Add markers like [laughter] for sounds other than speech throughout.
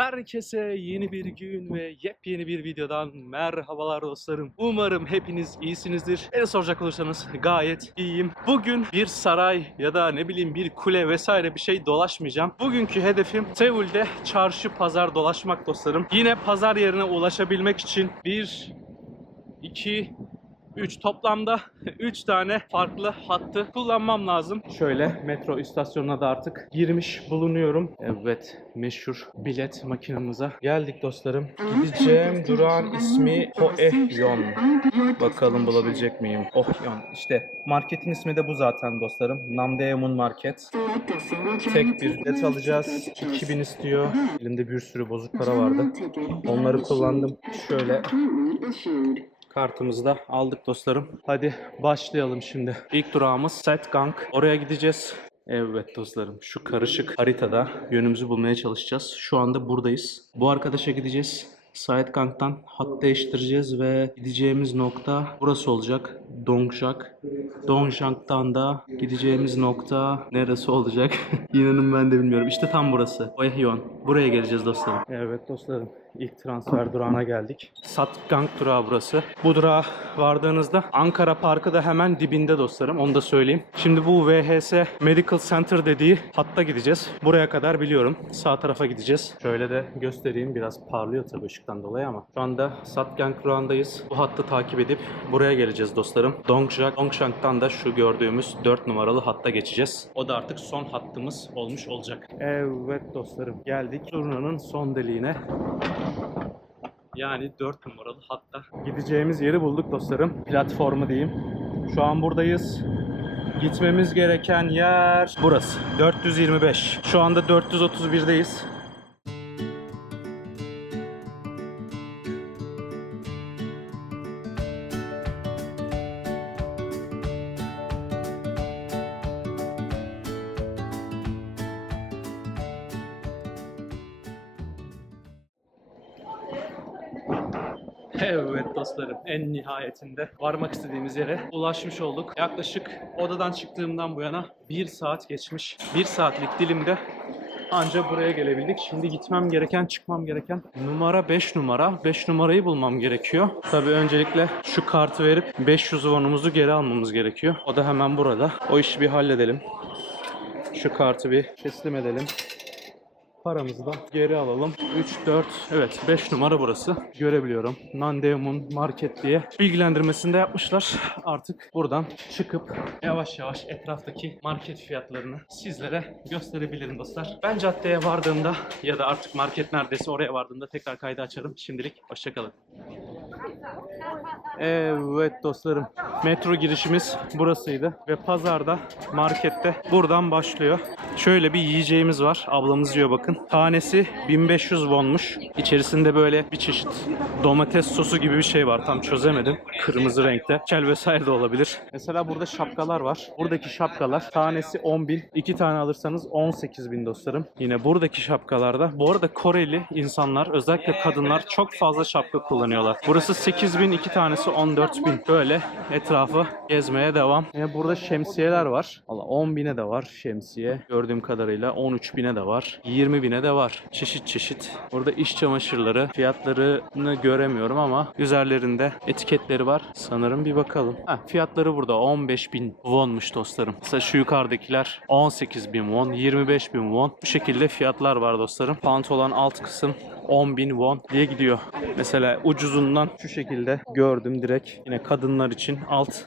Herkese yeni bir gün ve yepyeni bir videodan merhabalar dostlarım. Umarım hepiniz iyisinizdir. Beni soracak olursanız gayet iyiyim. Bugün bir saray ya da ne bileyim bir kule vesaire bir şey dolaşmayacağım. Bugünkü hedefim Seul'de çarşı pazar dolaşmak dostlarım. Yine pazar yerine ulaşabilmek için bir, iki, 3 toplamda [laughs] 3 tane farklı hattı kullanmam lazım. Şöyle metro istasyonuna da artık girmiş bulunuyorum. Evet meşhur bilet makinamıza geldik dostlarım. Gideceğim durağın ismi Hoehyon. Bakalım bulabilecek miyim? Hoehyon. İşte marketin ismi de bu zaten dostlarım. Namdaemun Market. Tek bir bilet alacağız. 2000 istiyor. Elimde bir sürü bozuk para vardı. Onları kullandım. Şöyle Kartımızı da aldık dostlarım. Hadi başlayalım şimdi. İlk durağımız Setgang. Oraya gideceğiz. Evet dostlarım şu karışık haritada yönümüzü bulmaya çalışacağız. Şu anda buradayız. Bu arkadaşa gideceğiz. Saetgang'dan hat değiştireceğiz ve gideceğimiz nokta burası olacak. Dongshak. Dongshak'tan da gideceğimiz nokta neresi olacak? [laughs] İnanın ben de bilmiyorum. İşte tam burası. Oehyon. Buraya geleceğiz dostlarım. Evet dostlarım. İlk transfer durağına geldik. Satgang durağı burası. Bu durağa vardığınızda Ankara Parkı da hemen dibinde dostlarım. Onu da söyleyeyim. Şimdi bu VHS Medical Center dediği hatta gideceğiz. Buraya kadar biliyorum. Sağ tarafa gideceğiz. Şöyle de göstereyim. Biraz parlıyor tabii ışıktan dolayı ama. Şu anda Satgang durağındayız. Bu hattı takip edip buraya geleceğiz dostlarım. Dongshak. Dongshak'tan da şu gördüğümüz 4 numaralı hatta geçeceğiz. O da artık son hattımız olmuş olacak. Evet dostlarım geldik. Turnanın son deliğine. Yani 4 numaralı hatta. Gideceğimiz yeri bulduk dostlarım. Platformu diyeyim. Şu an buradayız. Gitmemiz gereken yer burası. 425. Şu anda 431'deyiz. [laughs] Evet dostlarım en nihayetinde varmak istediğimiz yere ulaşmış olduk. Yaklaşık odadan çıktığımdan bu yana bir saat geçmiş. Bir saatlik dilimde anca buraya gelebildik. Şimdi gitmem gereken, çıkmam gereken numara 5 numara. 5 numarayı bulmam gerekiyor. Tabii öncelikle şu kartı verip 500 wonumuzu geri almamız gerekiyor. O da hemen burada. O işi bir halledelim. Şu kartı bir teslim edelim. Paramızı da geri alalım. 3, 4, evet 5 numara burası. Görebiliyorum. Nandeomun Market diye bilgilendirmesini de yapmışlar. Artık buradan çıkıp yavaş yavaş etraftaki market fiyatlarını sizlere gösterebilirim dostlar. Ben caddeye vardığımda ya da artık market neredeyse oraya vardığımda tekrar kaydı açarım. Şimdilik hoşçakalın. Evet dostlarım. Metro girişimiz burasıydı ve pazarda, markette buradan başlıyor. Şöyle bir yiyeceğimiz var. Ablamız yiyor bakın. Tanesi 1500 wonmuş. İçerisinde böyle bir çeşit domates sosu gibi bir şey var. Tam çözemedim. Kırmızı renkte. Kel vesaire de olabilir. Mesela burada şapkalar var. Buradaki şapkalar tanesi 10.000. İki tane alırsanız 18.000 dostlarım. Yine buradaki şapkalarda. Bu arada Koreli insanlar özellikle kadınlar çok fazla şapka kullanıyorlar. Burası 8.000 iki tanesi 14.000. Böyle etrafı gezmeye devam. Yine burada şemsiyeler var. Valla 10.000'e de var şemsiye. Gördüğüm kadarıyla 13.000'e de var. 20.000'e de var. Çeşit çeşit. Burada iş çamaşırları. Fiyatlarını göremiyorum ama üzerlerinde etiketleri var. Sanırım bir bakalım. Heh, fiyatları burada 15.000 wonmuş dostlarım. Mesela şu yukarıdakiler 18.000 won, 25.000 won. Bu şekilde fiyatlar var dostlarım. Pantolon alt kısım 10.000 won diye gidiyor. Mesela ucuzundan şu şekilde gördüm direkt. Yine kadınlar için alt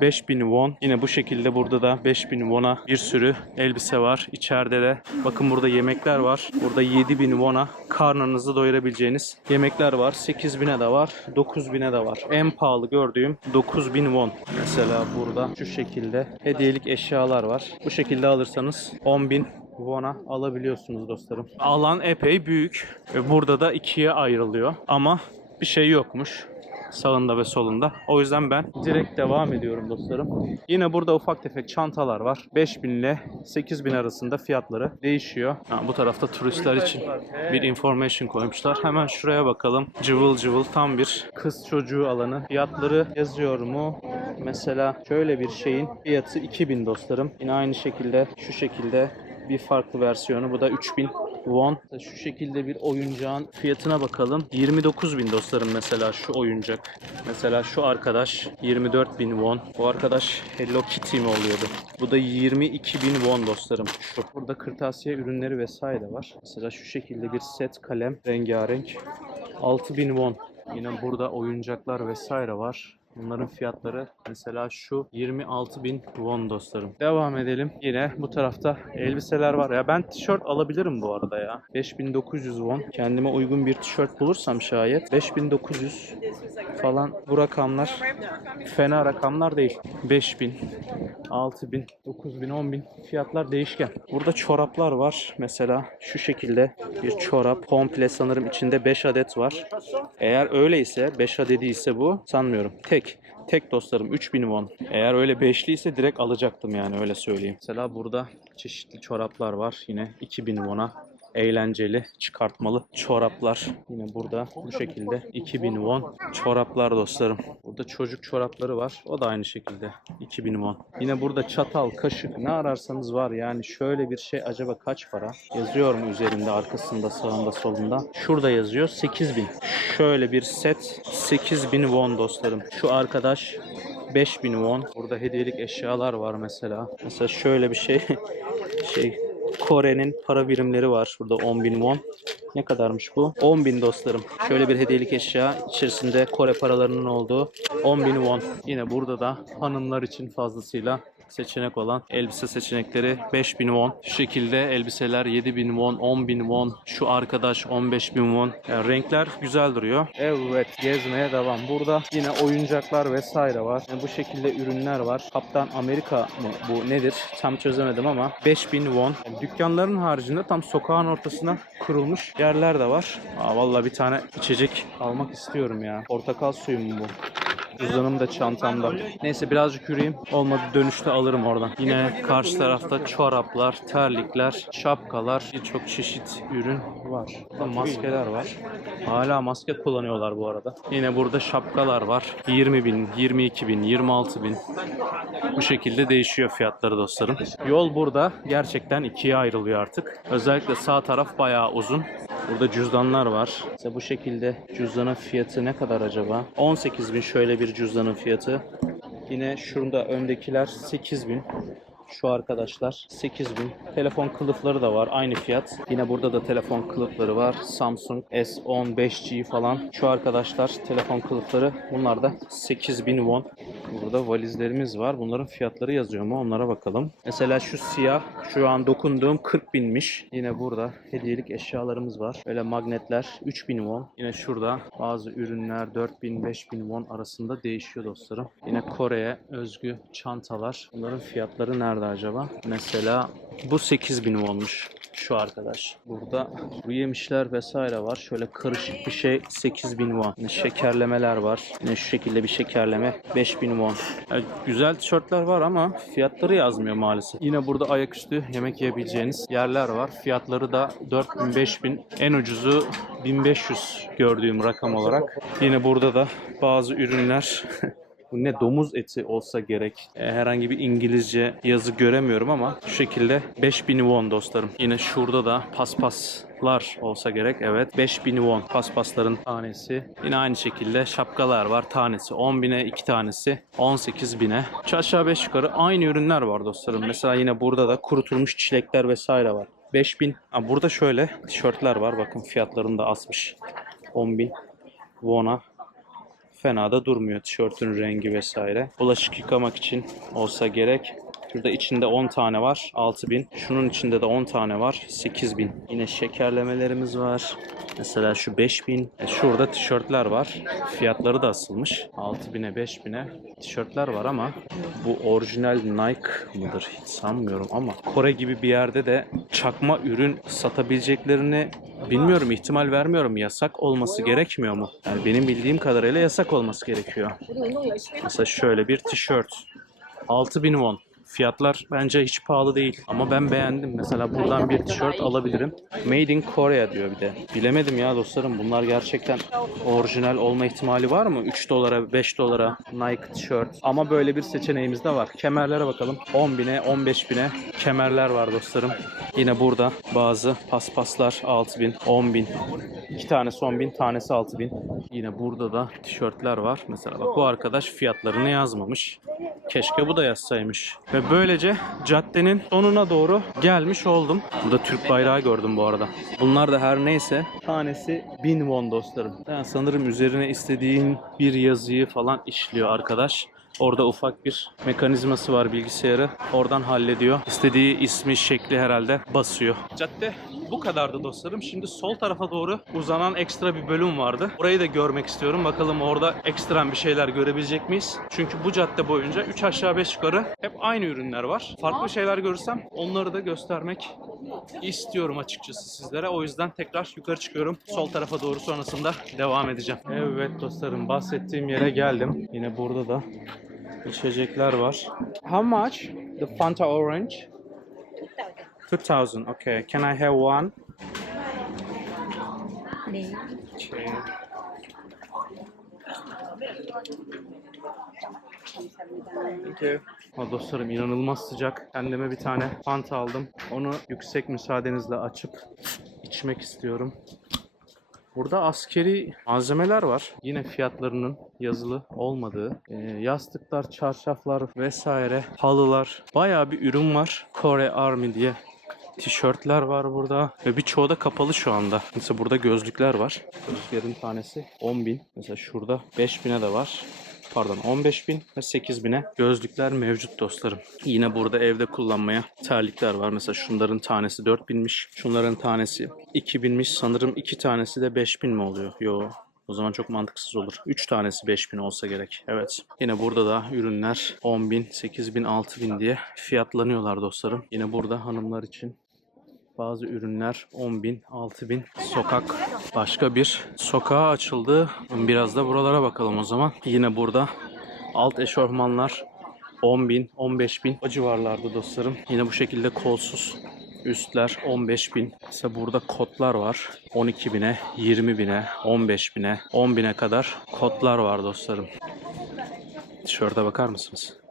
5000 won. Yine bu şekilde burada da 5000 won'a bir sürü elbise var. İçeride de bakın burada yemekler var. Burada 7000 won'a karnınızı doyurabileceğiniz yemekler var. 8000'e de var. 9000'e de var. En pahalı gördüğüm 9000 won. Mesela burada şu şekilde hediyelik eşyalar var. Bu şekilde alırsanız 10.000 Won'a alabiliyorsunuz dostlarım. Alan epey büyük. Burada da ikiye ayrılıyor. Ama bir şey yokmuş sağında ve solunda. O yüzden ben direkt devam ediyorum dostlarım. Yine burada ufak tefek çantalar var. 5000 ile 8000 arasında fiyatları değişiyor. Ha, bu tarafta turistler için bir information koymuşlar. Hemen şuraya bakalım. Cıvıl cıvıl tam bir kız çocuğu alanı. Fiyatları yazıyor mu? Mesela şöyle bir şeyin fiyatı 2000 dostlarım. Yine aynı şekilde şu şekilde bir farklı versiyonu. Bu da 3000 won. Şu şekilde bir oyuncağın fiyatına bakalım. 29 bin dostlarım mesela şu oyuncak. Mesela şu arkadaş 24 bin won. Bu arkadaş Hello Kitty mi oluyordu? Bu da 22 bin won dostlarım. Şu. Burada kırtasiye ürünleri vesaire var. Mesela şu şekilde bir set kalem rengarenk. 6000 won. Yine burada oyuncaklar vesaire var. Bunların fiyatları mesela şu 26.000 won dostlarım. Devam edelim. Yine bu tarafta elbiseler var. Ya ben tişört alabilirim bu arada ya. 5900 won. Kendime uygun bir tişört bulursam şayet 5900 falan bu rakamlar fena rakamlar değil. 5000 6000, 9000, 10000 fiyatlar değişken. Burada çoraplar var. Mesela şu şekilde bir çorap. Komple sanırım içinde 5 adet var. Eğer öyleyse 5 adedi ise bu sanmıyorum. Tek. Tek dostlarım 3000 won. Eğer öyle beşli ise direkt alacaktım yani öyle söyleyeyim. Mesela burada çeşitli çoraplar var. Yine 2000 won'a eğlenceli, çıkartmalı çoraplar. Yine burada bu şekilde 2000 won çoraplar dostlarım. Burada çocuk çorapları var. O da aynı şekilde 2000 won. Yine burada çatal, kaşık ne ararsanız var. Yani şöyle bir şey acaba kaç para? Yazıyor mu üzerinde, arkasında, sağında, solunda? Şurada yazıyor 8000. Şöyle bir set 8000 won dostlarım. Şu arkadaş 5000 won. Burada hediyelik eşyalar var mesela. Mesela şöyle bir şey. [laughs] şey Kore'nin para birimleri var. Burada 10.000 won. Ne kadarmış bu? 10.000 dostlarım. Şöyle bir hediyelik eşya. içerisinde Kore paralarının olduğu 10.000 won. Yine burada da hanımlar için fazlasıyla seçenek olan elbise seçenekleri 5000 won. Şekilde elbiseler 7000 won, 10000 won. Şu arkadaş 15000 won. Yani renkler güzel duruyor. Evet gezmeye devam. Burada yine oyuncaklar vesaire var. Yani bu şekilde ürünler var. Kaptan Amerika mı bu nedir? Tam çözemedim ama 5000 won. Yani dükkanların haricinde tam sokağın ortasına kurulmuş yerler de var. Aa, vallahi bir tane içecek almak istiyorum ya. Portakal suyu mu bu? Cüzdanım da çantamda. Neyse birazcık yürüyeyim. Olmadı dönüşte alırım oradan. Yine karşı tarafta çoraplar, terlikler, şapkalar, birçok çeşit ürün var. Burada maskeler var. Hala maske kullanıyorlar bu arada. Yine burada şapkalar var. 20 bin, 22 bin, 26 bin. Bu şekilde değişiyor fiyatları dostlarım. Yol burada gerçekten ikiye ayrılıyor artık. Özellikle sağ taraf bayağı uzun. Burada cüzdanlar var. Mesela bu şekilde cüzdanın fiyatı ne kadar acaba? 18 bin şöyle bir cüzdanın fiyatı. Yine şurada öndekiler 8 bin. Şu arkadaşlar 8000. Telefon kılıfları da var. Aynı fiyat. Yine burada da telefon kılıfları var. Samsung S10 5G falan. Şu arkadaşlar telefon kılıfları. Bunlar da 8000 won. Burada valizlerimiz var. Bunların fiyatları yazıyor mu? Onlara bakalım. Mesela şu siyah. Şu an dokunduğum 40 binmiş. Yine burada hediyelik eşyalarımız var. Böyle magnetler 3000 won. Yine şurada bazı ürünler 4000 5000 won arasında değişiyor dostlarım. Yine Kore'ye özgü çantalar. Bunların fiyatları nerede acaba? Mesela bu 8000 wonmuş şu arkadaş. Burada kuru yemişler vesaire var. Şöyle karışık bir şey 8000 won. Yine şekerlemeler var. Yine şu şekilde bir şekerleme 5000 won. Yani güzel tişörtler var ama fiyatları yazmıyor maalesef. Yine burada ayaküstü yemek yiyebileceğiniz yerler var. Fiyatları da 4000 5000. En ucuzu 1500 gördüğüm rakam olarak. Yine burada da bazı ürünler [laughs] Bu ne domuz eti olsa gerek. E, herhangi bir İngilizce yazı göremiyorum ama şu şekilde 5000 won dostlarım. Yine şurada da paspaslar olsa gerek. Evet 5000 won paspasların tanesi. Yine aynı şekilde şapkalar var. Tanesi 10.000'e 2 tanesi 18.000'e. Üç aşağı 5 yukarı aynı ürünler var dostlarım. Mesela yine burada da kurutulmuş çilekler vesaire var. 5000. Ha, burada şöyle tişörtler var. Bakın fiyatlarını da asmış. 10.000 won'a fena da durmuyor tişörtün rengi vesaire. Bulaşık yıkamak için olsa gerek. Şurada içinde 10 tane var. 6000. Şunun içinde de 10 tane var. 8000. Yine şekerlemelerimiz var. Mesela şu 5000. E şurada tişörtler var. Fiyatları da asılmış. 6000'e 5000'e tişörtler var ama bu orijinal Nike mıdır hiç sanmıyorum ama Kore gibi bir yerde de çakma ürün satabileceklerini Bilmiyorum ihtimal vermiyorum. Yasak olması gerekmiyor mu? Yani benim bildiğim kadarıyla yasak olması gerekiyor. Mesela şöyle bir tişört. 6000 won. Fiyatlar bence hiç pahalı değil. Ama ben beğendim. Mesela buradan bir tişört alabilirim. Made in Korea diyor bir de. Bilemedim ya dostlarım. Bunlar gerçekten orijinal olma ihtimali var mı? 3 dolara, 5 dolara Nike tişört. Ama böyle bir seçeneğimiz de var. Kemerlere bakalım. 10 bine, 15 bine kemerler var dostlarım. Yine burada bazı paspaslar 6 bin, 10 bin. İki tanesi 10 bin, tanesi 6 bin. Yine burada da tişörtler var. Mesela bak bu arkadaş fiyatlarını yazmamış. Keşke bu da yazsaymış. Ve böylece caddenin sonuna doğru gelmiş oldum. Burada Türk bayrağı gördüm bu arada. Bunlar da her neyse tanesi 1000 won dostlarım. Yani sanırım üzerine istediğin bir yazıyı falan işliyor arkadaş. Orada ufak bir mekanizması var bilgisayarı. Oradan hallediyor. İstediği ismi, şekli herhalde basıyor. Cadde bu kadardı dostlarım. Şimdi sol tarafa doğru uzanan ekstra bir bölüm vardı. Orayı da görmek istiyorum. Bakalım orada ekstrem bir şeyler görebilecek miyiz? Çünkü bu cadde boyunca 3 aşağı 5 yukarı hep aynı ürünler var. Farklı şeyler görürsem onları da göstermek istiyorum açıkçası sizlere. O yüzden tekrar yukarı çıkıyorum. Sol tarafa doğru sonrasında devam edeceğim. Evet dostlarım bahsettiğim yere geldim. Yine burada da içecekler var. How much? The Fanta Orange? 2000. Okay. Can I have one? 네. Okay. Thank you. Ha dostlarım inanılmaz sıcak. Kendime bir tane Fanta aldım. Onu yüksek müsaadenizle açıp içmek istiyorum. Burada askeri malzemeler var. Yine fiyatlarının yazılı olmadığı. Ee, yastıklar, çarşaflar vesaire, halılar. Bayağı bir ürün var. Kore Army diye tişörtler var burada ve birçoğu da kapalı şu anda. Mesela burada gözlükler var. Gözlüklerin tanesi 10.000. Mesela şurada 5.000'e de var. Pardon 15.000 ve 8.000'e gözlükler mevcut dostlarım. Yine burada evde kullanmaya terlikler var. Mesela şunların tanesi 4.000'miş. Şunların tanesi 2.000'miş. Sanırım iki tanesi de 5.000 mi oluyor? Yo o zaman çok mantıksız olur. 3 tanesi 5000 olsa gerek. Evet. Yine burada da ürünler 10.000, 8.000, 6.000 diye fiyatlanıyorlar dostlarım. Yine burada hanımlar için bazı ürünler 10.000, 6.000. Sokak başka bir sokağa açıldı. Biraz da buralara bakalım o zaman. Yine burada alt eşofmanlar 10.000, 15.000 o civarlarda dostlarım. Yine bu şekilde kolsuz üstler 15.000. Mesela burada kotlar var. 12.000'e, 20.000'e, 15.000'e, 10.000'e kadar kotlar var dostlarım. Tişörte bakar mısınız?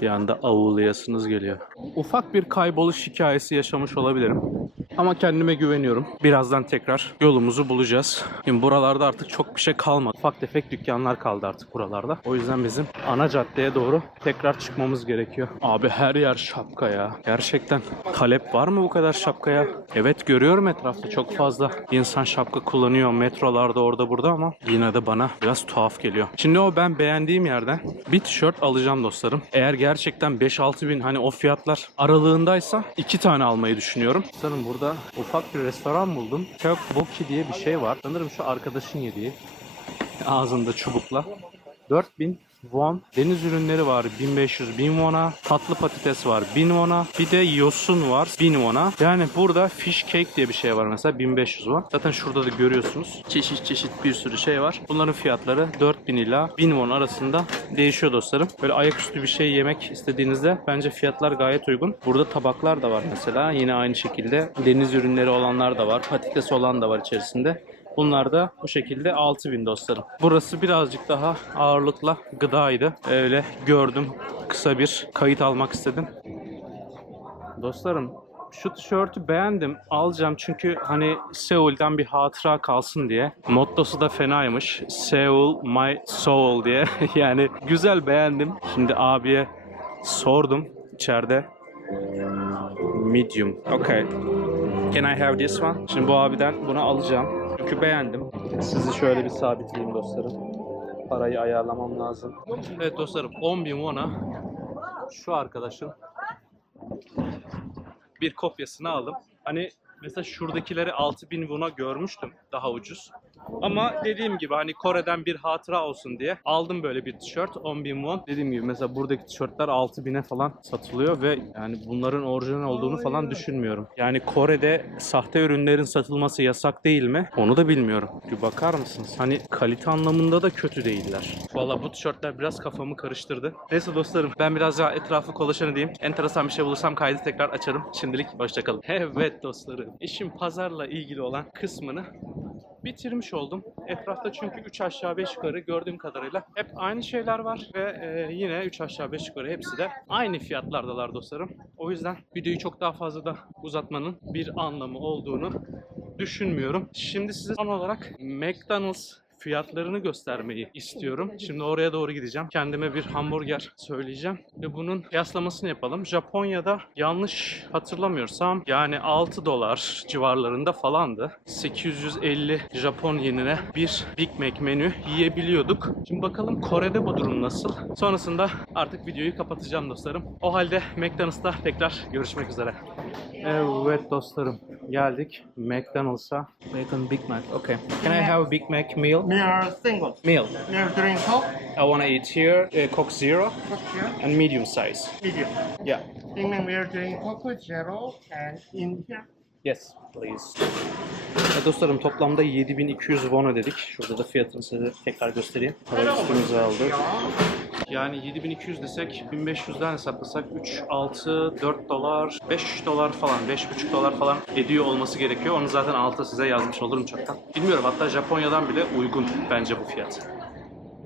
Bir anda avuluyasınız geliyor. Ufak bir kayboluş hikayesi yaşamış olabilirim. Ama kendime güveniyorum. Birazdan tekrar yolumuzu bulacağız. Şimdi buralarda artık çok bir şey kalmadı. Ufak tefek dükkanlar kaldı artık buralarda. O yüzden bizim ana caddeye doğru tekrar çıkmamız gerekiyor. Abi her yer şapka ya. Gerçekten talep var mı bu kadar şapkaya? Evet görüyorum etrafta çok fazla insan şapka kullanıyor. Metrolarda orada burada ama yine de bana biraz tuhaf geliyor. Şimdi o ben beğendiğim yerden bir tişört alacağım dostlarım. Eğer gerçekten 5-6 bin hani o fiyatlar aralığındaysa iki tane almayı düşünüyorum. Sanırım burada ufak bir restoran buldum. Tteokbokki diye bir şey var. Sanırım şu arkadaşın yediği. Ağzında çubukla. 4000 won. Deniz ürünleri var 1500 1000 won'a. Tatlı patates var 1000 won'a. Bir de yosun var 1000 won'a. Yani burada fish cake diye bir şey var mesela 1500 won. Zaten şurada da görüyorsunuz. Çeşit çeşit bir sürü şey var. Bunların fiyatları 4000 ila 1000 won arasında değişiyor dostlarım. Böyle ayaküstü bir şey yemek istediğinizde bence fiyatlar gayet uygun. Burada tabaklar da var mesela. Yine aynı şekilde deniz ürünleri olanlar da var. Patates olan da var içerisinde. Bunlar da bu şekilde 6000 dostlarım. Burası birazcık daha ağırlıkla gıdaydı. Öyle gördüm. Kısa bir kayıt almak istedim. Dostlarım şu tişörtü beğendim. Alacağım çünkü hani Seul'den bir hatıra kalsın diye. Mottosu da fenaymış. Seul my soul diye. [laughs] yani güzel beğendim. Şimdi abiye sordum içeride. Medium. Okay. Can I have this one? Şimdi bu abiden bunu alacağım. Çünkü beğendim. Sizi şöyle bir sabitleyeyim dostlarım. Parayı ayarlamam lazım. Evet dostlarım 10.000 won'a şu arkadaşın bir kopyasını aldım. Hani mesela şuradakileri 6000 won'a görmüştüm daha ucuz. Ama dediğim gibi hani Kore'den bir hatıra olsun diye aldım böyle bir tişört 10.000 won. Dediğim gibi mesela buradaki tişörtler 6000'e falan satılıyor ve yani bunların orijinal olduğunu falan düşünmüyorum. Yani Kore'de sahte ürünlerin satılması yasak değil mi? Onu da bilmiyorum. Bir bakar mısınız? Hani kalite anlamında da kötü değiller. Valla bu tişörtler biraz kafamı karıştırdı. Neyse dostlarım ben biraz daha etrafı kolaşan edeyim. Enteresan bir şey bulursam kaydı tekrar açarım. Şimdilik hoşçakalın. Evet dostlarım. İşin pazarla ilgili olan kısmını bitirmiş oldum. Etrafta çünkü 3 aşağı 5 yukarı gördüğüm kadarıyla hep aynı şeyler var ve e, yine 3 aşağı 5 yukarı hepsi de aynı fiyatlardalar dostlarım. O yüzden videoyu çok daha fazla da uzatmanın bir anlamı olduğunu düşünmüyorum. Şimdi size son olarak McDonald's fiyatlarını göstermeyi istiyorum. Şimdi oraya doğru gideceğim. Kendime bir hamburger söyleyeceğim ve bunun kıyaslamasını yapalım. Japonya'da yanlış hatırlamıyorsam yani 6 dolar civarlarında falandı. 850 Japon yenine bir Big Mac menü yiyebiliyorduk. Şimdi bakalım Kore'de bu durum nasıl? Sonrasında artık videoyu kapatacağım dostlarım. O halde McDonald's'ta tekrar görüşmek üzere. Evet dostlarım geldik McDonald's'a. Bacon Big Mac. Okay. Can I have a Big Mac meal? Meal single. Meal. Meal drink Coke. I want to eat here uh, Coke Zero Coke here. and medium size. Medium. Yeah. Premium meal drink Coke zero and in here. Yes, please. Evet dostlarım toplamda 7200 won ödedik. Şurada da fiyatını size tekrar göstereyim. Para üstümüze aldık. Yani 7200 desek 1500'den hesaplasak 3, 6, 4 dolar, 5 dolar falan, 5,5 dolar falan ediyor olması gerekiyor. Onu zaten alta size yazmış olurum çoktan. Bilmiyorum hatta Japonya'dan bile uygun bence bu fiyat.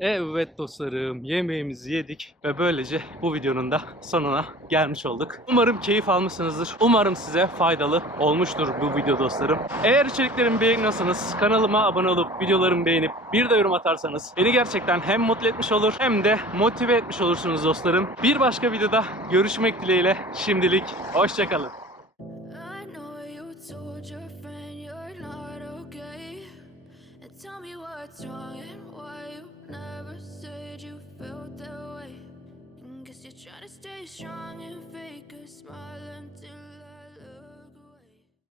Evet dostlarım yemeğimizi yedik ve böylece bu videonun da sonuna gelmiş olduk. Umarım keyif almışsınızdır. Umarım size faydalı olmuştur bu video dostlarım. Eğer içeriklerimi beğeniyorsanız kanalıma abone olup videolarımı beğenip bir de yorum atarsanız beni gerçekten hem mutlu etmiş olur hem de motive etmiş olursunuz dostlarım. Bir başka videoda görüşmek dileğiyle şimdilik hoşçakalın. Strong and fake a smile until